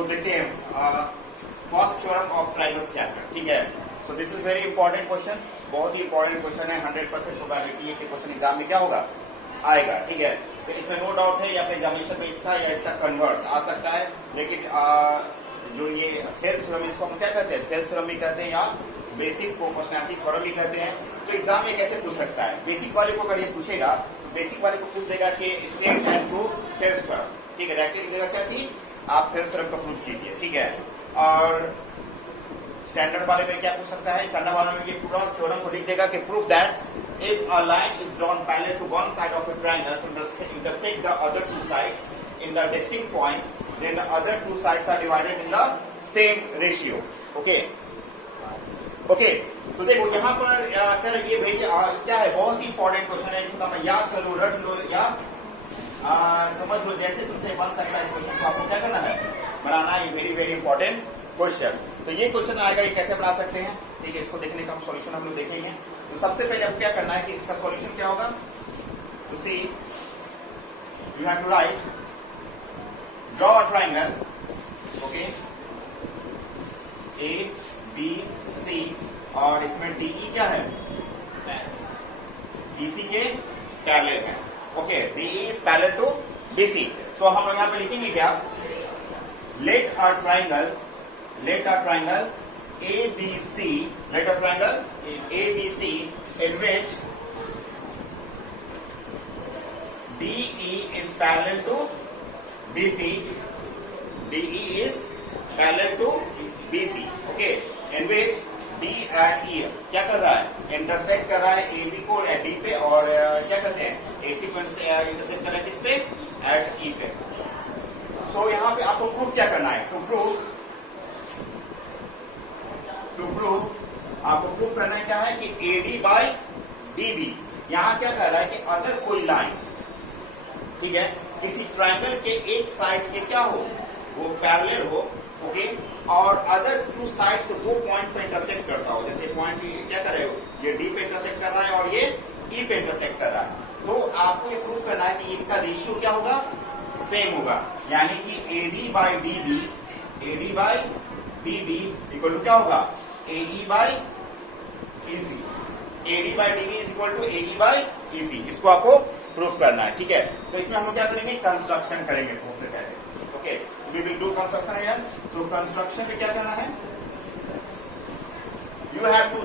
सो देखते हैं first theorem of triangles chapter, ठीक है। So this is very important question, बहुत ही इंपॉर्टेंट क्वेश्चन है। 100% प्रोबेबिलिटी है कि क्वेश्चन एग्जाम में क्या होगा, आएगा, ठीक है। तो इसमें नो डाउट है या फिर एग्जामिनेशन में इसका या इसका कन्वर्स आ सकता है, लेकिन जो ये थेल्स थ्योरम, इसको हम क्या कहते हैं, थेल्स थ्योरम भी कहते हैं या बेसिक प्रोपोर्शनैलिटी थ्योरम भी कहते हैं। तो एग्जाम में कैसे पूछ सकता है, बेसिक वाले को अगर ये पूछेगा तो बेसिक वाले को पूछ देगा कि state and proof Thales theorem, ठीक है। डायरेक्टली लिखेगा क्या कि आप थेल्स थ्योरम को प्रूफ कीजिए, ठीक है। और स्टैंडर्ड वाले में क्या पूछ सकता है, स्टैंडर्ड वाले में ये पूरा थ्योरम को लिख देगा कि proof that if a line is drawn parallel to one side of a triangle to intersect the other two sides in the distinct points, then the other two sides are divided in the same ratio. Okay okay, तो देखो यहाँ पर ये भाई क्या है, बहुत ही important question है। इसको मैं याद कर लो, रट लो या समझ लो, जैसे तुमसे बन सकता है। इस क्वेश्चन को आपको क्या करना है, बनाना है। Very very important question. तो ये क्वेश्चन आएगा, ये कैसे बना सकते हैं, ठीक है। इसको देखने का हम सॉल्यूशन हम लोग देखेंगे। तो सबसे पहले आपको क्या करना है कि इसका सॉल्यूशन क्या होगा, तो see you have to write draw a triangle, okay, A B C, और इसमें डीई क्या है, बीसी के पैरेलल है, okay. DE is parallel to BC. तो हम यहाँ पे लिखेंगे क्या, let a triangle ABC, let a triangle ABC in which DE is parallel to BC, DE is parallel to BC, okay, in which D and E क्या कर रहा है, इंटरसेक्ट कर रहा है AB को D पे, और क्या करते हैं, AC को इंटरसेक्ट कर रहा है किस पे, एट E पे। सो यहाँ पे आपको प्रूफ क्या करना है, टू प्रूफ आपको प्रूफ करना है क्या है कि AD बाई DB, यहां क्या कह रहा है कि अगर कोई लाइन, ठीक है, किसी ट्रायंगल के एक साइड के क्या हो, वो पैरेलल हो, ओके, और अदर टू साइड्स को दो पॉइंट पर इंटरसेक्ट करता हो। जैसे पॉइंट क्या कर रहे हो, ये D पे इंटरसेक्ट कर रहा है और ये E पे इंटरसेक्ट कर रहा है। तो आपको ये प्रूफ करना है कि इसका रेशियो क्या होगा, सेम होगा। यानी कि AD by DB equal to क्या होगा, AE by EC, AD by DB is equal to AE by EC। इसको आपको प्रूफ करना है, ठीक है। तो इसमें हम लोग क्या करेंगे, कंस्ट्रक्शन करेंगे सबसे पहले, okay. We will do construction here. So construction में क्या करना है, you have to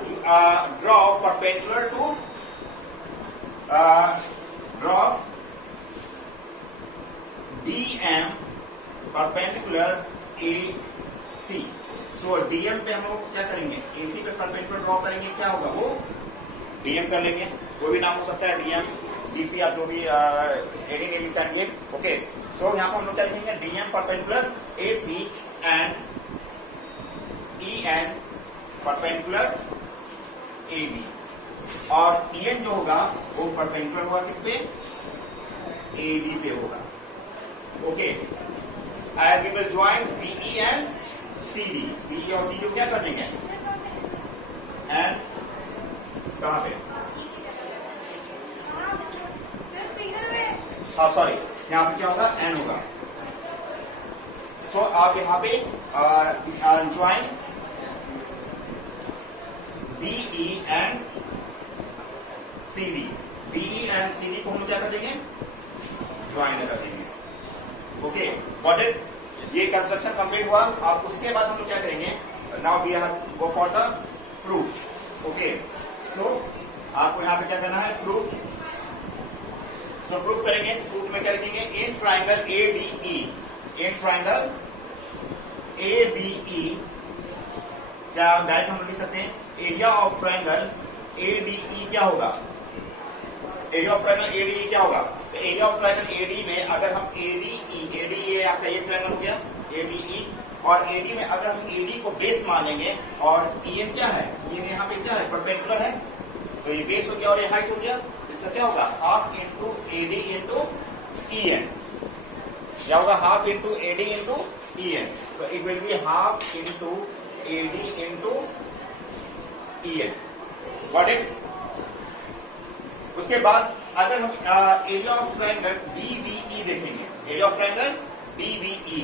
draw perpendicular to draw DM perpendicular AC। तो DM पे हम लोग क्या करेंगे, AC पे परपेंडिकुलर ड्रॉ करेंगे, क्या होगा, वो DM कर लेंगे। कोई भी नाम हो सकता है, DM, DP, आप जो भी any name you can give, okay. So यहाँ पर हम लोग क्या लिखेंगे, DM perpendicular AC and EN perpendicular AB, और EN जो होगा वो परपेंडिकुलर होगा किस पे, AB पे होगा, okay. And we will join BE and CD, BE और CD को क्या कर देंगे, एंड कहां पे, हाँ सॉरी, यहां पे क्या होगा, N होगा। सो आप यहां पे join BE and CD, BE and CD को हम क्या कर देंगे, ज्वाइन कर देंगे, ओके। Got it. ये कंस्ट्रक्शन कंप्लीट हुआ। अब उसके बाद हम लोग क्या करेंगे, now we have go for the proof, okay. So आपको यहाँ पे क्या करना है, प्रूफ। सो प्रूफ करेंगे, प्रूफ में क्या लिखेंगे, in triangle ADE, in triangle ADE, क्या डायरेक्ट हम लिख सकते हैं, एरिया ऑफ ट्रायंगल ADE क्या होगा, एरिया ऑफ ट्रायंगल ADE क्या होगा, तो एरिया ऑफ ट्रायंगल AD में अगर हम ADE आपका ये ट्रायंगल हो गया ADE, और AD में अगर हम AD को बेस मानेंगे, और EN क्या है, EN यहाँ पे क्या है, परपेंडिकुलर है, तो ये बेस हो गया और ये हाइट हो गया। इसका क्या होगा, half into AD into EN, क्या होगा, half into AD into EN। तो it will be half into AD into EN, got it. उसके बाद अगर हम एरिया ऑफ ट्रायंगल DBE देखेंगे, area of triangle DBE,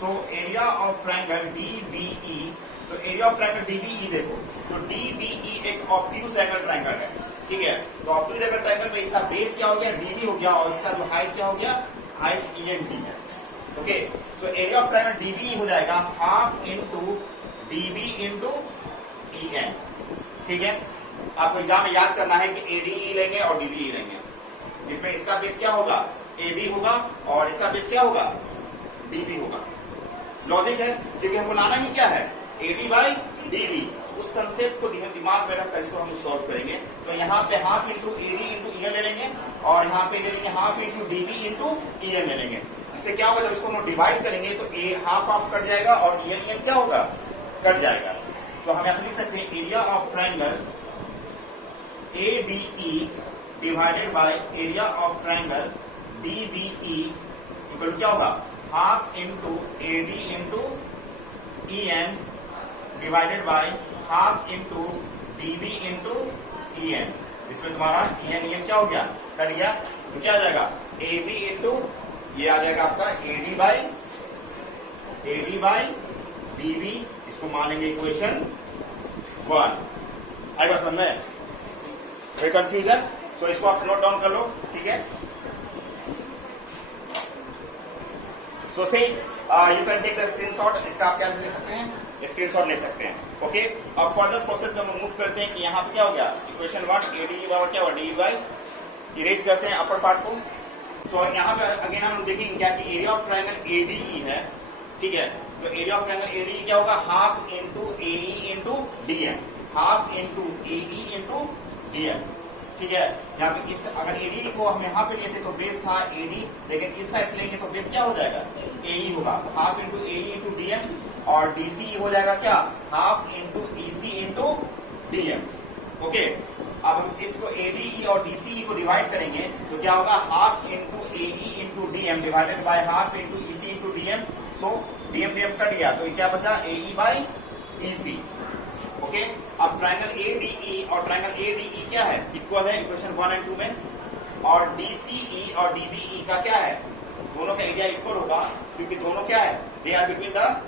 so area of triangle DBE, तो area of triangle DBE देखो, तो DBE एक ऑब्ट्यूज एंगल ट्राइंगल है, ठीक है। तो ऑब्ट्यूज एंगल ट्राइंगल में इसका बेस क्या हो गया, DB हो गया, और इसका जो हाइट क्या हो गया, हाइट ENB है। Okay, so area of triangle DBE हो जाएगा half into DB into EN, ठीक है। आपको एग्जाम में याद करना है कि ADE लेंगे और DBE लेंगे, जिसमें इसका बेस क्या होगा, AD होगा, और इसका बेस क्या होगा, DB होगा। लॉजिक है, क्योंकि हमको लाना ही क्या है, AD बाई DB। उस कंसेप्ट को दिमाग में रखकर इसको हम सॉल्व करेंगे। तो यहाँ पे half into AD into EN ले लेंगे, और यहाँ पे ले लेंगे half into DB into EN ले लेंगे। इससे क्या होगा, जब इसको हम डिवाइड करेंगे तो ए हाफ कट जाएगा और EN क्या होगा, कट जाएगा। तो हम यहाँ लिख सकते हैं area of triangle ADE divided by area of triangle DBE equal क्या होगा, half into AD into EN divided by half into DB into EN। इसमें तुम्हारा EN क्या हो गया, कट गया, तो क्या आ जाएगा, AB इंटू ये आ जाएगा आपका AD बाई DB। इसको मानेंगे इक्वेशन 1। आई बात समझ में, कोई कंफ्यूजन? सो इसको आप नोट डाउन कर लो, ठीक है। So say you can take the screenshot, इसका आप क्या ले सकते हैं, स्क्रीनशॉट ले सकते हैं। ओके, अब फर्दर प्रोसेस में हम मूव करते हैं कि यहाँ पे क्या हो गया, इक्वेशन 1 ADE बराबर क्या हुआ, DB बाई, इरेज करते हैं अपर पार्ट को। तो यहाँ पे अगेन हम देखेंगे क्या कि एरिया ऑफ ट्राइंगल ADE है, ठीक है। तो एरिया ऑफ ट्राइंगल ADE क्या होगा, half into AE into DM, half into AE into DM, ठीक है। यहाँ पे इस अगर ADE को हम यहाँ पे लिए थे तो बेस था AD, लेकिन इस साइड से लेंगे तो बेस क्या हो जाएगा, AE होगा। तो half into AE into DM, और DC हो जाएगा क्या, half into EC into DM। Okay, अब हम इसको ADE और DCE को डिवाइड करेंगे तो क्या होगा, half into AE into DM divided by half into EC into DM। So DM cut गया, तो क्या बचा, AE बाई EC। ओके, अब ट्राइंगल ADE और ट्राइंगल ADE क्या है, इक्वल है इक्वेशन 1 और 2 में, और DCE और DBE का क्या है, दोनों का एरिया इक्वल होगा, क्योंकि दोनों क्या है, they are between the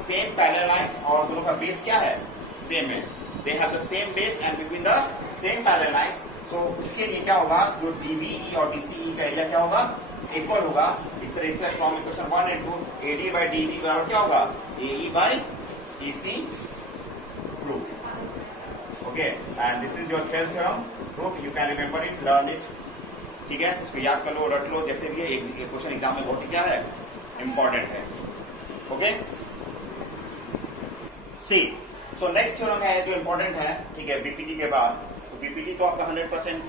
same parallel lines, और दोनों का बेस क्या है, सेम है, they have the same base and between the same parallel lines. तो उसके लिए क्या होगा, जो DBE और DCE का एरिया क्या होगा, इक्वल होगा। इस तरह से फ्रॉम इक्वेशन 1 और 2 AD बाई DB बराबर क्या होगा, AE by EC proof. Okay, and this is your Thales theorem proof, you can remember it, learn it, ठीक है। उसको याद कर लो, रट लो, जैसे भी है, एक क्वेश्चन एग्जाम में बहुत ही क्या है, इंपॉर्टेंट है। ओके, सी, सो नेक्स्ट थ्योरम है जो इंपॉर्टेंट है, ठीक है, BPT के बाद। तो BPT तो आपका 100%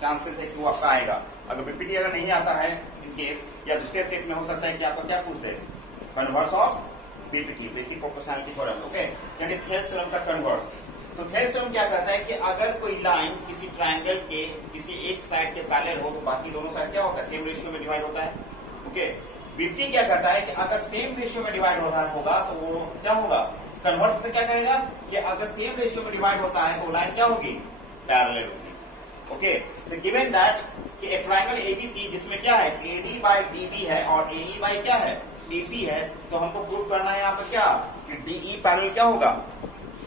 चांसेस है कि वो आपका आएगा। अगर BPT अगर नहीं आता है इन केस, या दूसरे सेट में हो सकता है कि आपका क्या पूछ दे, converse of BPT, basic proportionality theorem. Okay, यानी थेल्स थ्योरम का कन्वर्स। तो थेल्स थ्योरम क्या कहता है कि अगर कोई लाइन किसी ट्राइंगल के किसी एक साइड के पैरेलल हो तो बाकी दोनों साइड क्या होता है, सेम रेशियो में डिवाइड होता है। ओके, BPT क्या कहता है कि अगर सेम रेशियो में डिवाइड होगा तो वो क्या होगा, कन्वर्स से क्या कहेगा कि अगर सेम रेशियो में डिवाइड होता है तो लाइन क्या होगी, पैरेलल होगी। ओके, तो गिवन दैट कि एक ट्राइंगल ABC जिसमें क्या है, AD बाई DB है और AE बाई क्या है, DC है, तो हमको प्रूव करना है यहाँ पर क्या कि DE पैरेलल क्या होगा,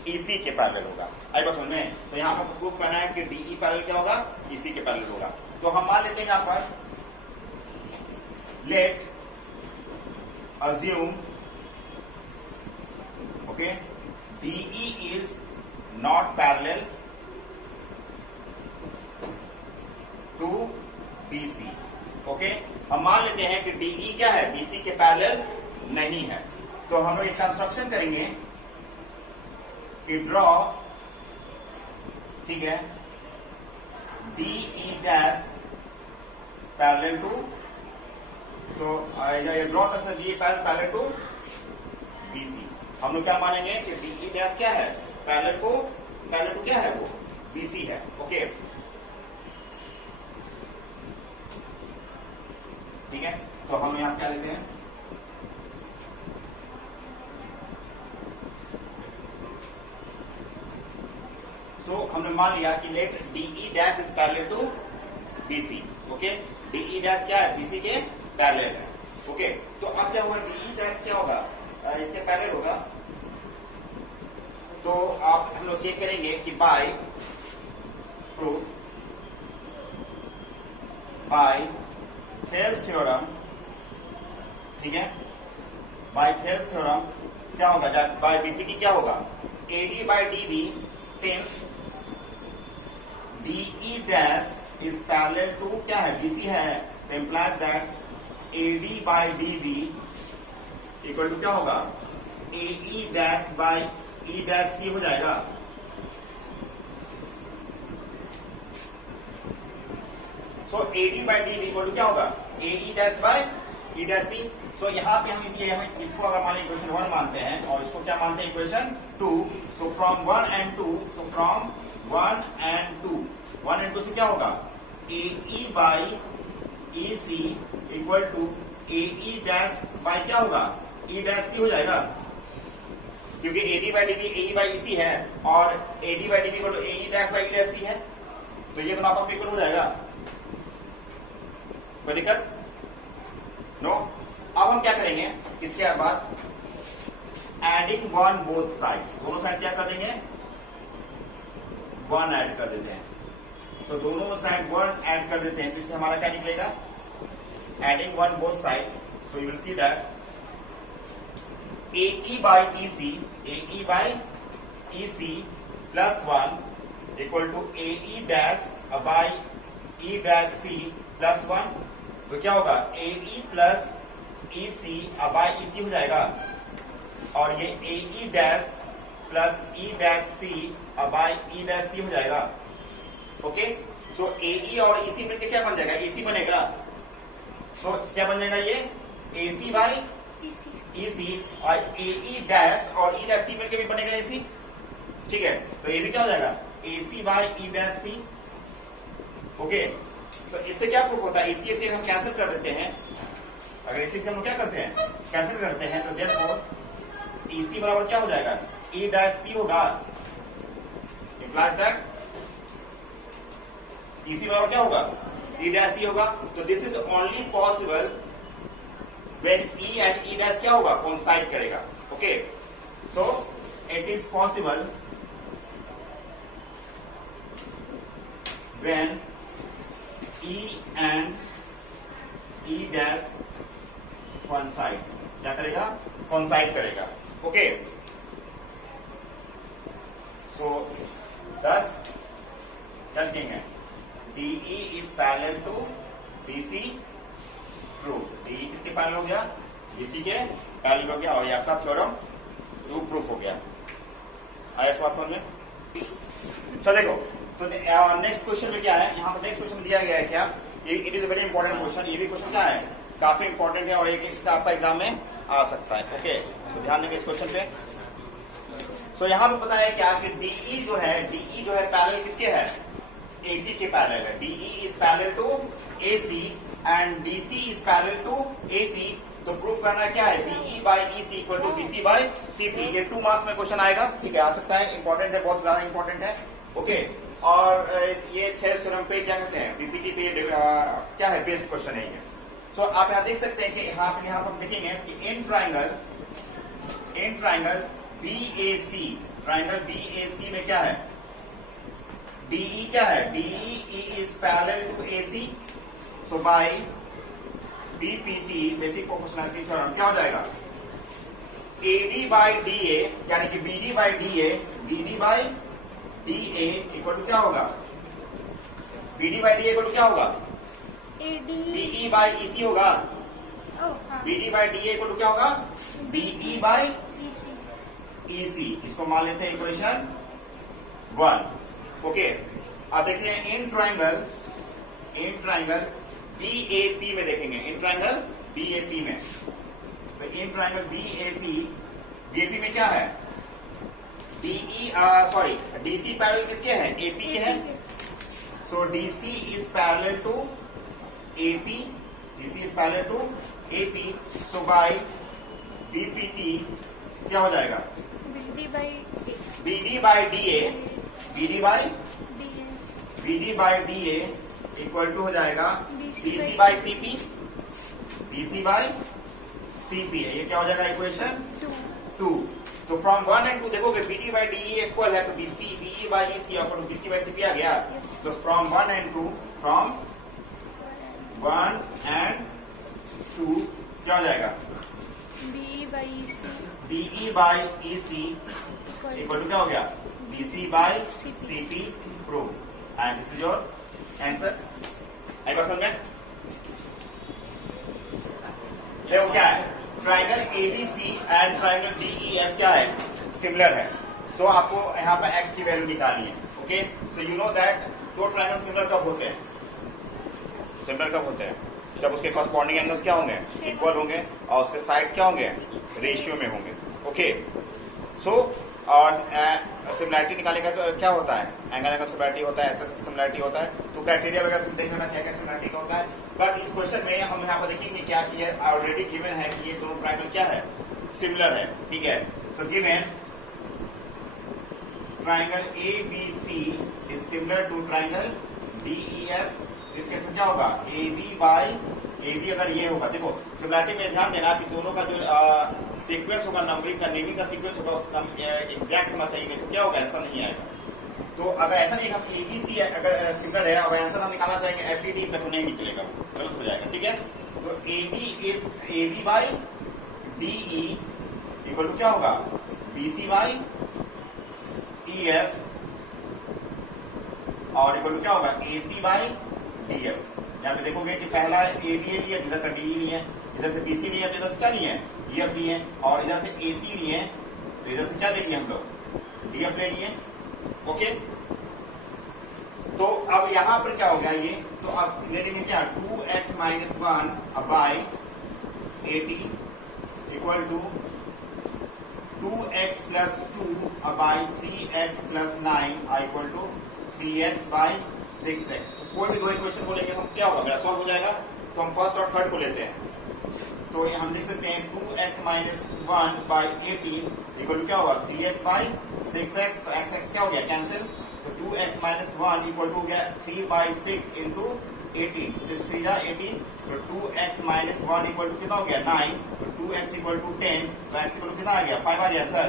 EC के पैरेलल होगा। आई बस समझ में, तो यहाँ पर प्रूव करना है कि DE पैरेलल क्या होगा, EC के पैरेलल होगा। तो हम मान लेते हैं यहाँ पर, let assume okay DE is not parallel to BC। Okay, हम मान लेते हैं कि DE क्या है, BC के पैरेलल नहीं है। तो हम लोग एक कंस्ट्रक्शन करेंगे कि ड्रॉ, ठीक है, DE dash parallel to, so draw कर सकते DE पैरेलल टू BC। हम लोग क्या मानेंगे कि DE डैश क्या है, पैरेलल टू क्या है, वो BC है। ओके, ठीक है, तो हम यहाँ क्या लेते हैं, हमने मान लिया कि let DE dash is parallel to BC। Okay, DE dash क्या है, BC के पैरेलल है। ओके, तो अब क्या होगा, डीई डैश क्या होगा, इसके पैरेलल होगा। तो आप हम लोग चेक करेंगे कि by proof, by Thales theorem, ठीक है, बाय थेल्स थ्योरम क्या होगा, बाय बीपीटी क्या होगा, AD by DB since DE dash is parallel to क्या है, बीसी है, तो implies that AD by DB equal to क्या होगा, AE dash by E dash C हो जाएगा। So AD by DB equal to क्या होगा, AE dash by E dash C. तो यहाँ पे हम इसको अगर मान लीजिए इक्वेशन 1 मानते हैं और इसको क्या मानते हैं, इक्वेशन 2, तो फ्रॉम 1 एंड 2, तो फ्रॉम 1 एंड 2 से क्या होगा, AE by E C equal to AE dash by क्या होगा, ई डैश सी हो जाएगा, क्योंकि AD by DB AE by EC है और AD by DB equal to AE dash by E dash C है, तो ये दोनों आपस में इक्वल हो जाएगा। कोई दिक्कत? नो। अब हम क्या करेंगे, इसके बाद एडिंग वन बोथ साइड्स, दोनों साइड क्या कर देंगे, 1 ऐड कर देते हैं। तो दोनों साइड 1 ऐड कर देते हैं, तो इससे हमारा क्या निकलेगा, adding one both sides, so you will see that AE by EC plus 1 equal to AE dash by E dash C plus 1, तो क्या होगा, AE plus EC by EC हो जाएगा, और ये AE dash plus E dash C by E dash C हो जाएगा। Okay, सो AE और EC मिलकर क्या बन जाएगा, AC बनेगा। तो क्या बन जाएगा, ये AC by EC और AE डैश और E डैश C मिलकर भी बनेगा AC, ठीक है, तो ये भी क्या हो जाएगा, AC by E dash C। Okay, तो इससे क्या प्रूफ होता है, AC से हम कैंसिल कर देते हैं, अगर AC से हम क्या करते हैं, कैंसिल करते हैं, तो देयरफॉर EC बराबर क्या हो जाएगा, E डैश C होगा, इंप्लाइज दैट EC बराबर क्या होगा, E डैश C होगा। तो this is only possible when E and E dash क्या होगा, coincide करेगा। Okay, so it is possible when E and E dash coincides, क्या करेगा, coincide करेगा। ओके, so thus क्या लिखेंगे, DE is parallel to BC, proof, DE किसके parallel हो गया, BC के पैरेलल हो गया, और ये आपका थ्योरम 2 प्रूफ हो गया। आया इस बात समझ में? चलो देखो, तो नेक्स्ट क्वेश्चन में क्या है, यहाँ पर नेक्स्ट क्वेश्चन दिया गया है क्या, it is very important question, ये भी क्वेश्चन क्या है, काफी इंपॉर्टेंट है और एक इसका आपका एग्जाम में आ सकता है। ओके, तो ध्यान देंगे इस क्वेश्चन पे। तो यहाँ पे पता है क्या कि DE जो है पैरेलल किसके है, AC के पैरेलल है, DE is parallel to AC and DC is parallel to AP, तो प्रूफ करना क्या है, BE by EC equal to BC by CP। ये 2 मार्क्स में क्वेश्चन आएगा, ठीक है, आ सकता है, इंपॉर्टेंट है, बहुत ज्यादा इंपॉर्टेंट है। ओके, और ये थेल्स थ्योरम पे क्या कहते हैं, बीपीटी पे क्या है, बेस्ड क्वेश्चन है ये। तो आप यहाँ देख सकते हैं कि यहाँ पर देखेंगे कि in triangle BAC, triangle BAC में क्या है, DE क्या है, DE is parallel to AC, so by BPT basic proportionality theorem क्या हो जाएगा, AD by DA यानी कि BD by DA equal to क्या होगा, BD by DA equal to क्या होगा, BE by EC होगा, BD by DA equal to क्या होगा, BE by EC। इसको मान लेते हैं इक्वेशन 1। ओके, अब देखते हैं इन ट्राइंगल BAP में देखेंगे, इन ट्राइंगल BAP में, तो इन ट्राइंगल BAP में क्या है, DC पैरेलल किसके हैं, AP के हैं, so DC is parallel to AP, so by BPT क्या हो जाएगा, BD by DA equal to हो जाएगा BC by CP, CP है। ये क्या हो जाएगा इक्वेशन 2 2। तो फ्रॉम 1 एंड 2 देखोगे BD बाई DE इक्वल है, तो BE by EC equal to BC by CP आ गया। Yes. तो फ्रॉम 1 एंड 2 क्या हो जाएगा, BE by EC BE by EC equal to क्या हो गया, BC by CP prove. And this is your answer. आई बात समझ में? देखो क्या है, triangle ABC and triangle DEF क्या है, सिमिलर है। सो आपको यहाँ पर x की वैल्यू निकालनी है। Okay, so you know that दो ट्राइंगल सिमिलर कब होते हैं, सिमिलर कब होते हैं, जब उसके कॉरस्पॉन्डिंग एंगल्स क्या होंगे, इक्वल होंगे, और उसके साइड्स क्या होंगे, रेशियो में होंगे। ओके, सो और सिमिलैरिटी निकालने का तो क्या होता है, एंगल एंगल सिमिलैरिटी होता है, ऐसा सिमिलैरिटी होता है। तो क्राइटेरिया वगैरह तुम देख लेना क्या क्या सिमिलैरिटी का होता है। बट इस क्वेश्चन में हम यहाँ पर देखेंगे क्या कि ये ऑलरेडी गिवन है कि ये दोनों ट्राइंगल क्या है, सिमिलर है। ठीक है, तो given triangle ABC is similar to triangle DEF। इस केस में क्या होगा, AB बाई AB अगर ये होगा, देखो सिमिलैरिटी में ध्यान देना कि दोनों का जो सीक्वेंस होगा, नंबरिंग का नेमिंग का सीक्वेंस होगा, उसका एग्जैक्ट होना चाहिए, नहीं तो क्या होगा, आंसर नहीं आएगा। तो अगर ऐसा नहीं, हम ABC अगर सिमिलर है और आंसर हम निकालना चाहेंगे FED में, तो नहीं निकलेगा, गलत हो जाएगा। ठीक है, तो AB by DE equal to क्या होगा, BC बाई EF और इक्वल टू क्या होगा, AC बाई DF। यहाँ पे देखोगे कि पहला AB लिया, इधर का DE नहीं है, इधर से BC लिया, तो इधर से क्या नहीं है, EF लिए, और इधर से AC लिए, तो इधर से क्या ले लिए हम लोग, DF ले लिए। ओके, तो अब यहां पर क्या हो गया ये, तो अब ले लेंगे क्या, 2x minus 1 by 18 equal to 2x plus 2 by 3x plus 9 equal to 3x by 6x। तो कोई भी दो इक्वेशन को लेंगे तो क्या होगा, मेरा सॉल्व हो जाएगा। तो हम फर्स्ट और थर्ड को लेते हैं, तो ये हम लिख सकते हैं 2x minus 1 by 18 equal to क्या होगा, 3x बाई 6x। तो x क्या हो गया, कैंसिल, तो 2x माइनस 1 इक्वल टू हो गया 3 बाई 6 इंटू 18, 6 3 जा 18, तो 2x माइनस 1 इक्वल टू कितना हो गया, 9, तो 2x इक्वल टू 10, तो x इक्वल टू कितना आ गया, 5 आ गया सर।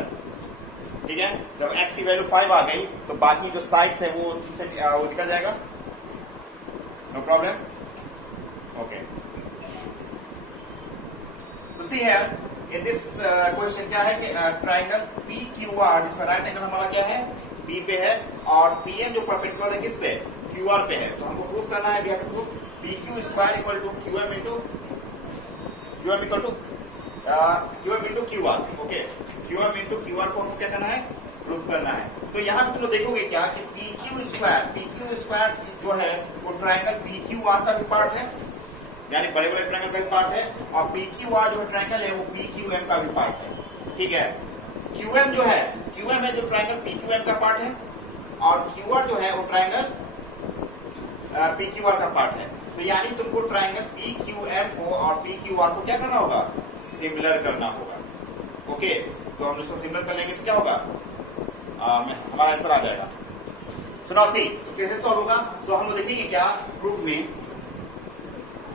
ठीक है, जब x की वैल्यू 5 आ गई तो बाकी जो साइड्स है वो निकल जाएगा, नो प्रॉब्लम। ओके, तो सी है इन दिस क्वेश्चन क्या है कि ट्राइंगल PQR, जिसमें राइट एंगल हमारा क्या है, B पे है, और PM जो परपेंडिकुलर है किस पे, QR पे है। तो हमको प्रूफ करना है, we have to proof PQ square equal to QM into QR। Okay, QM into QR को हमको क्या करना है, प्रूफ करना है। तो यहाँ पे तुम देखोगे क्या कि PQ स्क्वायर जो है वो ट्राइंगल PQR का भी पार्ट है, यानी बड़े बड़े ट्राइंगल का भी पार्ट है, और PQR जो ट्राइंगल है वो PQM का भी पार्ट है। ठीक है, QM है जो ट्राइंगल PQM का पार्ट है, और QR जो है वो ट्राइंगल PQR का पार्ट है। तो यानी तुमको ट्राइंगल PQM को और PQR को क्या करना होगा, सिमिलर करना होगा। ओके, तो हम इसको सिमिलर कर लेंगे तो क्या होगा, हमारा आंसर आ जाएगा। सुनो सी, तो कैसे सॉल्व होगा, तो हम देखेंगे क्या प्रूफ में,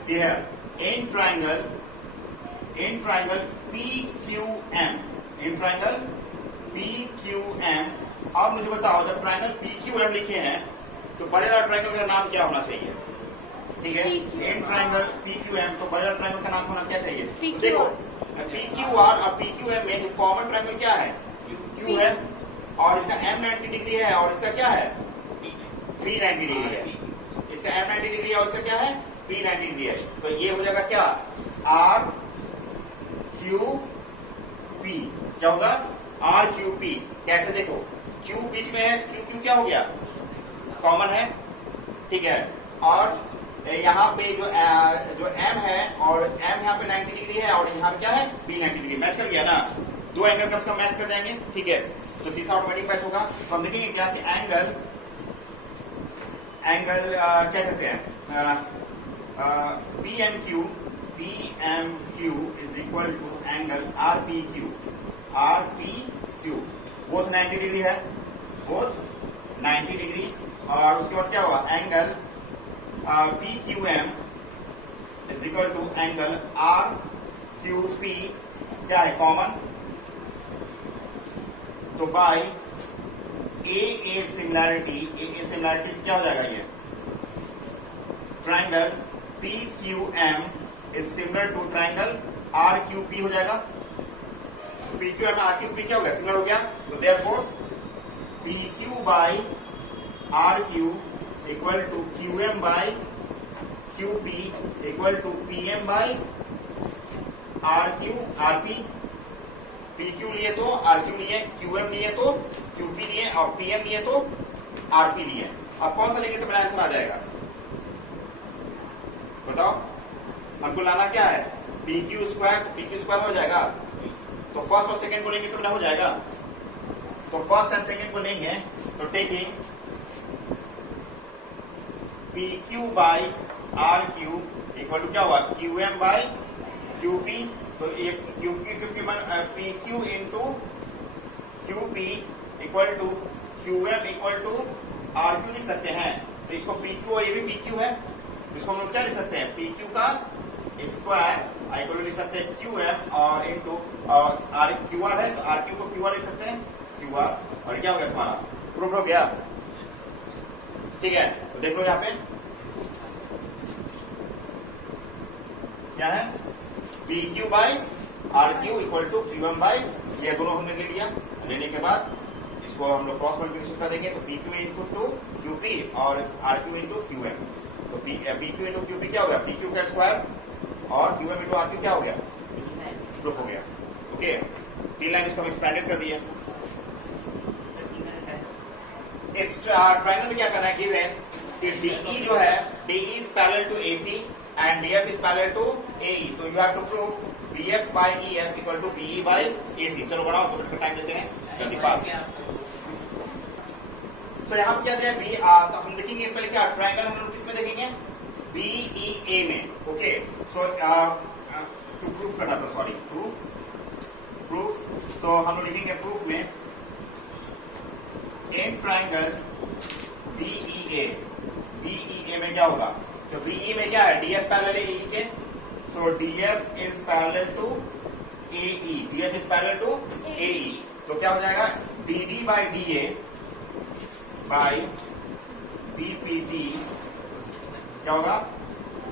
सी है इन ट्राइंगल PQM। अब मुझे बताओ, जब ट्राइंगल PQM लिखे हैं तो बड़े वाला ट्राइंगल का नाम क्या होना चाहिए। ठीक है, इन ट्राइंगल PQM, तो बड़े वाला ट्राइंगल का नाम होना क्या चाहिए, देखो PQR और PQM में जो कॉमन ट्राइंगल क्या है, Q है, और इसका M 90 डिग्री है, और इसका क्या है, P 90 डिग्री है। इसका M 90 डिग्री है और इसका क्या है, P 90 डिग्री है। तो ये हो जाएगा क्या, RQP, क्या होगा, RQP। कैसे, देखो Q बीच में है, Q क्या हो गया, कॉमन है। ठीक है, और यहाँ पे जो M है, और M यहाँ पे 90 डिग्री है, और यहाँ पे क्या है, P 90 डिग्री, मैच कर गया ना, दो एंगल कम से कम मैच कर जाएंगे। ठीक है, तो तीसरा ऑटोमेटिक मैच होगा। तो हम देखेंगे क्या कि एंगल क्या कहते हैं, PMQ is equal to angle RPQ, both 90 degree है, बोथ 90 डिग्री। और उसके बाद क्या हुआ, angle PQM is equal to angle Q P क्या है कॉमन, तो बाय ए सिमिलैरिटी से क्या हो जाएगा ये triangle P Q M is similar to triangle R Q P हो जाएगा। P Q M R Q P क्या हो गया, सिमिलर हो गया। तो therefore P Q by R Q equal to Q M by Q P equal to P M by R Q R P. P Q लिए तो R Q लिए, Q M लिए तो क्यू पी लिए और पी एम लिए तो R P लिए। अब कौन सा लेंगे तो मेरा आंसर आ जाएगा, बताओ। हमको लाना क्या है P Q square, P Q square हो जाएगा। तो फर्स्ट और सेकंड को लेंगे तो मेरा हो जाएगा। तो फर्स्ट एंड सेकंड को लेंगे तो taking P Q by R Q equal to क्या हुआ Q M by Q P. तो ये Q P Q into Q P equal to Q M equal to R Q लिख सकते हैं। तो इसको पी क्यू और ये भी पी क्यू है, इसको हम लोग क्या लिख सकते हैं पी क्यू का स्क्वायर इक्वल लिख सकते हैं क्यू एम और इंटू आर क्यू आर है तो आर क्यू को क्यू आर लिख सकते हैं क्यू आर। और क्या हो गया तुम्हारा प्रूफ हो गया, ठीक है। तो देख लो यहाँ पे क्या है P Q by R Q equal to Q M by, ये दोनों हमने ले लिया। लेने के बाद इसको हम लोग क्रॉस मल्टीप्लिकेशन कर देंगे तो P Q into two Q P और R Q into Q M. तो P Q into Q P क्या हो गया पी क्यू का स्क्वायर और Q M into R Q क्या हो गया प्रूफ हो गया। ओके, 3 लाइन इसको हम एक्सपेंडेड कर दिए। इस ट्रायंगल में क्या करना है गिवन कि DE जो है DE is parallel to AC and DF is parallel to AE, तो you have to prove BF by EF equal to BE by AC। चलो बढ़ाओ, 2 मिनट का टाइम देते हैं जल्दी फास्ट। तो यहाँ पे क्या दिया बी तो हम देखेंगे पहले क्या ट्रायंगल हम लोग किसमें देखेंगे BEA में। ओके, सो टू प्रूफ करना था, सॉरी प्रूफ। तो हम लोग लिखेंगे प्रूफ में इन ट्राइंगल BEA में क्या होगा तो BE में क्या है DF पैरेलल है AE के, so DF is parallel to AE, DF is parallel to AE। तो क्या हो जाएगा DD by DA by BPT क्या होगा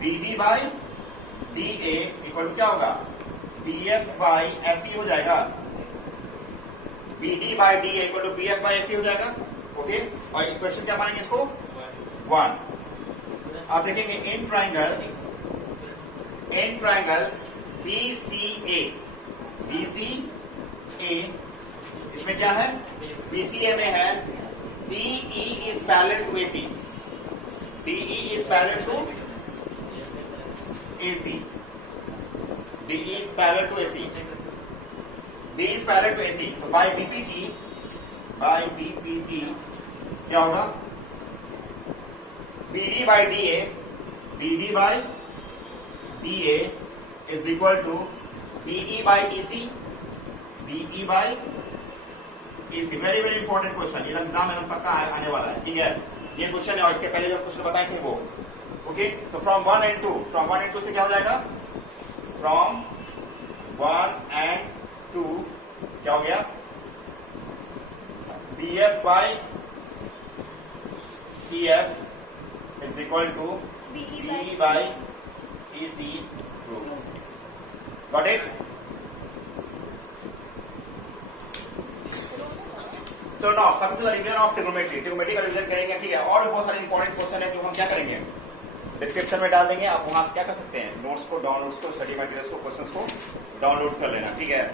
BD by DA equal to क्या होगा BF बाई FE हो जाएगा। BD by DA equal to BF by FE हो जाएगा। ओके, और इक्वेशन क्या मानेंगे इसको 1। आप देखेंगे इन ट्राइंगल BCA इसमें क्या है BCA में है DE is parallel to AC, DE is parallel to AC, DE is parallel to AC, D is parallel to AC। तो by BPT क्या होगा BD by DA is equal to BE by EC, BE by EC। Very very important question, ये exam में पक्का आने वाला है, ठीक है। ये क्वेश्चन है और इसके पहले जो क्वेश्चन बताए थे वो। ओके, तो फ्रॉम 1 and 2 से क्या हो जाएगा फ्रॉम 1 and 2 क्या हो गया BF by EF is equal to BE by EC proof। Got it? तो now coming to the revision of trigonometry, trigonometry का रिवीजन करेंगे, ठीक है। और भी बहुत सारे इंपॉर्टेंट क्वेश्चन है जो हम क्या करेंगे डिस्क्रिप्शन में डाल देंगे, आप वहां से क्या कर सकते हैं नोट्स को डाउनलोड को स्टडी मटेरियल्स को क्वेश्चंस को डाउनलोड कर लेना, ठीक है।